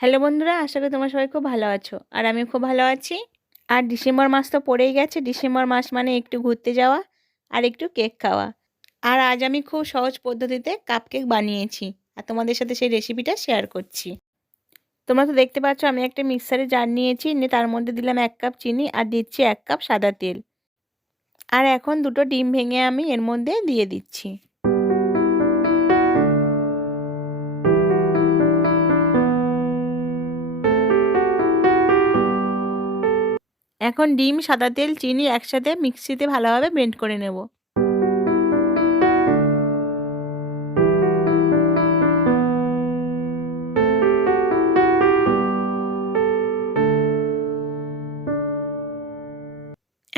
Hello বন্ধুরা, আশা করি তোমরা সবাই খুব ভালো আছো। আর আমি খুব ভালো আছি। আর ডিসেম্বর মাস তো পড়েই গেছে। ডিসেম্বর মাস মানে একটু ঘুরতে যাওয়া আর একটু কেক খাওয়া। আর আজ আমি খুব সহজ পদ্ধতিতে কাপকেক বানিয়েছি আর তোমাদের সাথে সেই রেসিপিটা শেয়ার করছি। তোমরা তো দেখতে পাচ্ছ আমি একটা মিক্সারে জার নিয়েছি, নিয়ে তার মধ্যে দিলাম 1 কাপ চিনি আর দিচ্ছি 1 কাপ সাদা তেল। আর এখন দুটো ডিম ভেঙে আমি এর মধ্যে দিয়ে দিচ্ছি। এখন ডিম, সাদা তেল, চিনি একসাথে মিক্সিতে ভালোভাবে ব্লেন্ড করে নেব।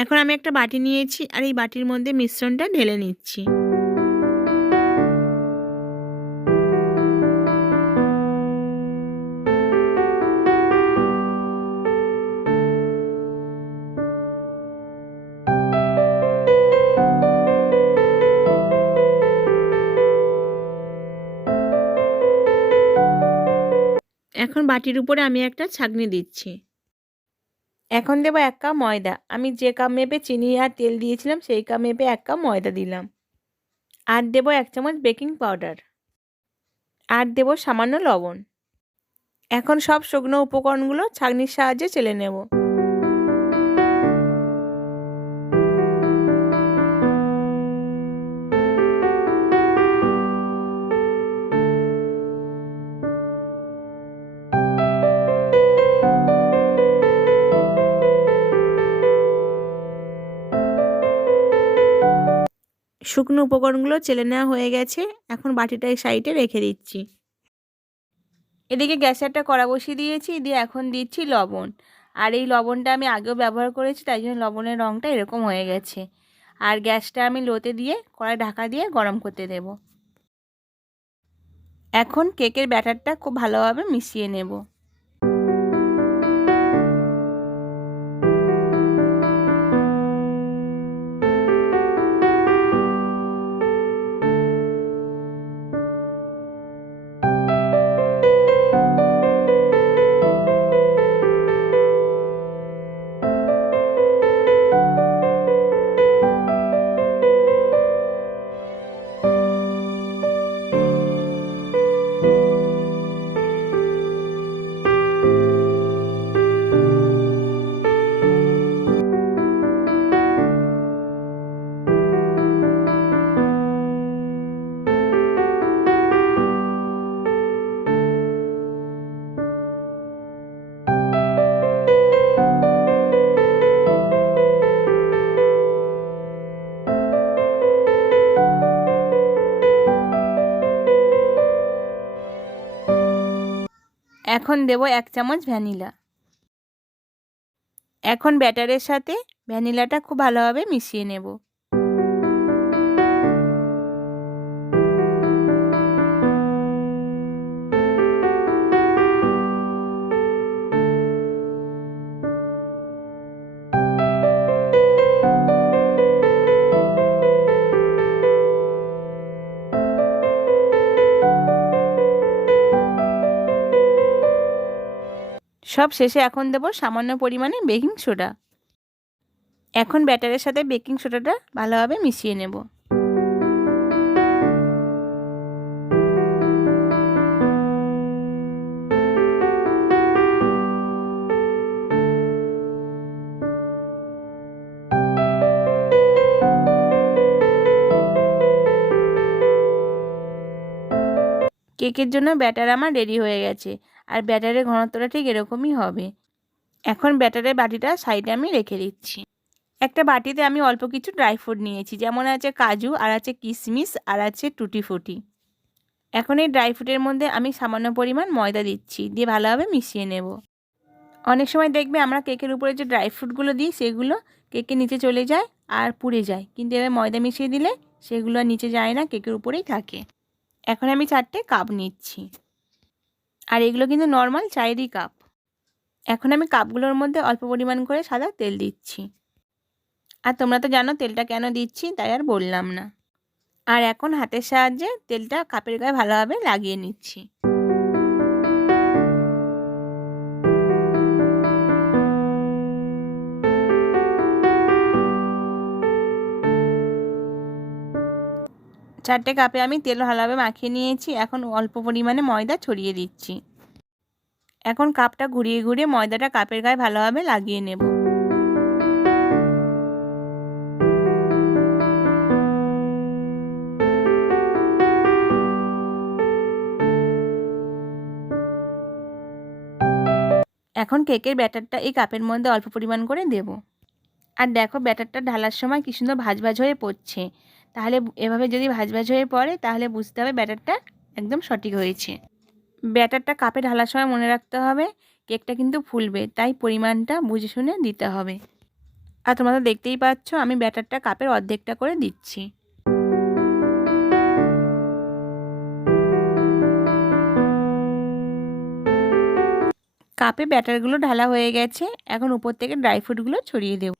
এখন আমি একটা বাটি নিয়েছি আর এই বাটির মধ্যে মিশ্রণটা ঢেলে নিচ্ছি। এখন বাটির উপরে আমি একটা ছাঁকনি দিচ্ছি। এখন দেবো 1 কাপ ময়দা। আমি যে কাপ মেপে চিনি আর তেল দিয়েছিলাম সেই কাপ মেপে 1 কাপ ময়দা দিলাম। আর দেবো 1 চামচ বেকিং পাউডার। আর দেবো সামান্য লবণ। এখন সব শুকনো উপকরণগুলো ছাঁকনির সাহায্যে চেলে নেব। শুকনো উপকরণগুলো চেলে নেওয়া হয়ে গেছে। এখন বাটিটা এই সাইডে রেখে দিচ্ছি। এদিকে গ্যাসে একটা কড়া বসিয়ে দিয়েছি, দিয়ে এখন দিচ্ছি লবণ। আর এই লবণটা আমি আগেও ব্যবহার করেছি, তাই জন্য লবণের রঙটা এরকম হয়ে গেছে। আর গ্যাসটা আমি লোতে দিয়ে কড়াই ঢাকা দিয়ে গরম করতে দেব। এখন কেকের ব্যাটারটা খুব ভালোভাবে মিশিয়ে নেব। এখন দেব 1 চামচ ভ্যানিলা। এখন ব্যাটারের সাথে ভ্যানিলাটা খুব ভালোভাবে মিশিয়ে নেব। সব শেষে এখন দেব সামান্য পরিমাণে বেকিং সোডা। এখন ব্যাটারের সাথে বেকিং সোডাটা ভালোভাবে মিশিয়ে নেব। কেকের জন্য ব্যাটার আমার রেডি হয়ে গেছে। আর ব্যাটারের ঘনত্বটা ঠিক এরকমই হবে। এখন ব্যাটারের বাটিটা সাইডে আমি রেখে দিচ্ছি। একটা বাটিতে আমি অল্প কিছু ড্রাই ফ্রুট নিয়েছি, যেমন আছে কাজু, আর আছে কিশমিশ, আর আছে টুটি ফুটি। এখন এই ড্রাই ফ্রুটের মধ্যে আমি সামান্য পরিমাণ ময়দা দিচ্ছি, দিয়ে ভালোভাবে মিশিয়ে নেব। অনেক সময় দেখবে আমরা কেকের উপরে যে ড্রাই ফ্রুটগুলো দিই সেগুলো কেকের নিচে চলে যায় আর পুড়ে যায়, কিন্তু এবার ময়দা মিশিয়ে দিলে সেগুলো আর নিচে যায় না, কেকের উপরেই থাকে। এখন আমি 4টে কাপ নিচ্ছি। আর এগুলো কিন্তু নর্মাল চায়েরই কাপ। এখন আমি কাপগুলোর মধ্যে অল্প পরিমাণ করে সাদা তেল দিচ্ছি। আর তোমরা তো জানো তেলটা কেন দিচ্ছি, তাই আর বললাম না। আর এখন হাতের সাহায্যে তেলটা কাপের গায়ে ভালোভাবে লাগিয়ে নিচ্ছি। 4টে কাপে আমি তেল ভালোভাবে মাখিয়ে নিয়েছি। এখন অল্প পরিমাণে ময়দা ছড়িয়ে দিচ্ছি। এখন কাপটা ঘুরিয়ে ঘুরিয়ে ময়দাটা কাপের গায়ে ভালোভাবে লাগিয়ে নেব। এখন কেকের ব্যাটারটা এই কাপের মধ্যে অল্প পরিমাণ করে দেব। আর দেখো ব্যাটারটা ঢালার সময় কি সুন্দর ভাজ ভাজ হয়ে পড়ছে। তাহলে এভাবে যদি ভাজ ভাজ হয়ে পড়ে তাহলে বুঝতে হবে ব্যাটারটা একদম সঠিক হয়েছে। ব্যাটারটা কাপে ঢালার সময় মনে রাখতে হবে কেকটা কিন্তু ফুলবে, তাই পরিমাণটা বুঝে শুনে দিতে হবে। আর তোমরা তো দেখতেই পাচ্ছ আমি ব্যাটারটা কাপের অর্ধেকটা করে দিচ্ছি। কাপে ব্যাটারগুলো ঢালা হয়ে গেছে। এখন উপর থেকে ড্রাই ফ্রুটগুলো ছড়িয়ে দেব।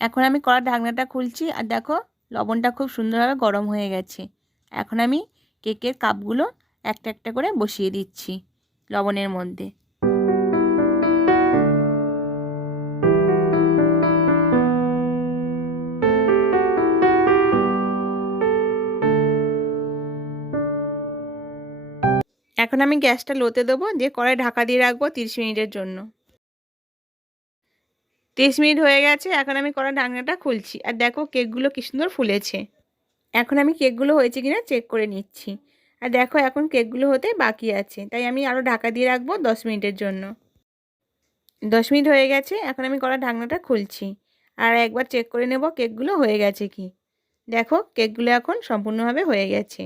এখন আমি কড়ার ঢাকনাটা খুলছি আর দেখো লবণটা খুব সুন্দরভাবে গরম হয়ে গেছে। এখন আমি কেকের কাপগুলো একটা একটা করে বসিয়ে দিচ্ছি লবণের মধ্যে। এখন আমি গ্যাসটা লোতে দেবো, দিয়ে কড়াই ঢাকা দিয়ে রাখবো 30 মিনিটের জন্য। 30 মিনিট হয়ে গেছে। এখন আমি কড়ার ঢাকনাটা খুলছি আর দেখো কেকগুলো কি সুন্দর ফুলেছে। এখন আমি কেকগুলো হয়েছে কিনা চেক করে নিচ্ছি। আর দেখো এখন কেকগুলো হতে বাকি আছে, তাই আমি আরও ঢাকা দিয়ে রাখবো 10 মিনিটের জন্য। 10 মিনিট হয়ে গেছে। এখন আমি কড়ার ঢাকনাটা খুলছি আর একবার চেক করে নেব কেকগুলো হয়ে গেছে কি। দেখো কেকগুলো এখন সম্পূর্ণভাবে হয়ে গেছে।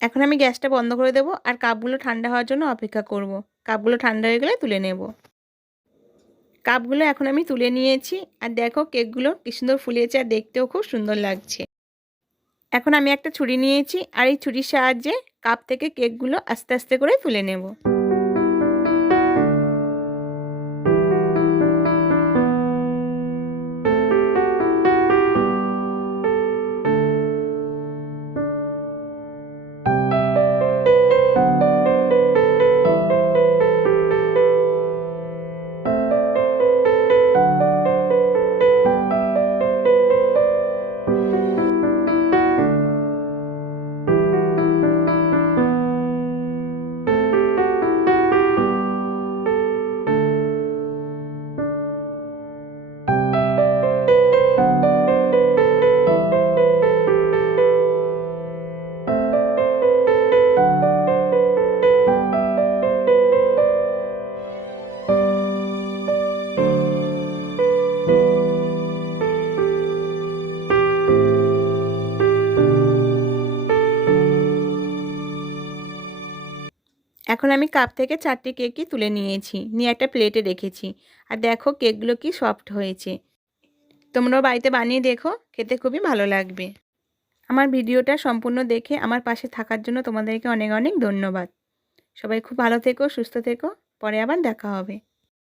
এখন আমি গ্যাসটা বন্ধ করে দেবো আর কাপগুলো ঠান্ডা হওয়ার জন্য অপেক্ষা করব। কাপগুলো ঠান্ডা হয়ে গেলে তুলে নেব। কাপগুলো এখন আমি তুলে নিয়েছি আর দেখো কেকগুলো কি সুন্দর ফুলেছে আর দেখতেও খুব সুন্দর লাগছে। এখন আমি একটা ছুরি নিয়েছি আর এই ছুরির সাহায্যে কাপ থেকে কেকগুলো আস্তে আস্তে করে তুলে নেব। এখন আমি কাপ থেকে 4টে কেকই তুলে নিয়েছি, নিয়ে একটা প্লেটে রেখেছি। আর দেখো কেকগুলো কি সফট হয়েছে। তোমরাও বাড়িতে বানিয়ে দেখো, খেতে খুবই ভালো লাগবে। আমার ভিডিওটা সম্পূর্ণ দেখে আমার পাশে থাকার জন্য তোমাদেরকে অনেক অনেক ধন্যবাদ। সবাই খুব ভালো থেকো, সুস্থ থেকো। পরে আবার দেখা হবে।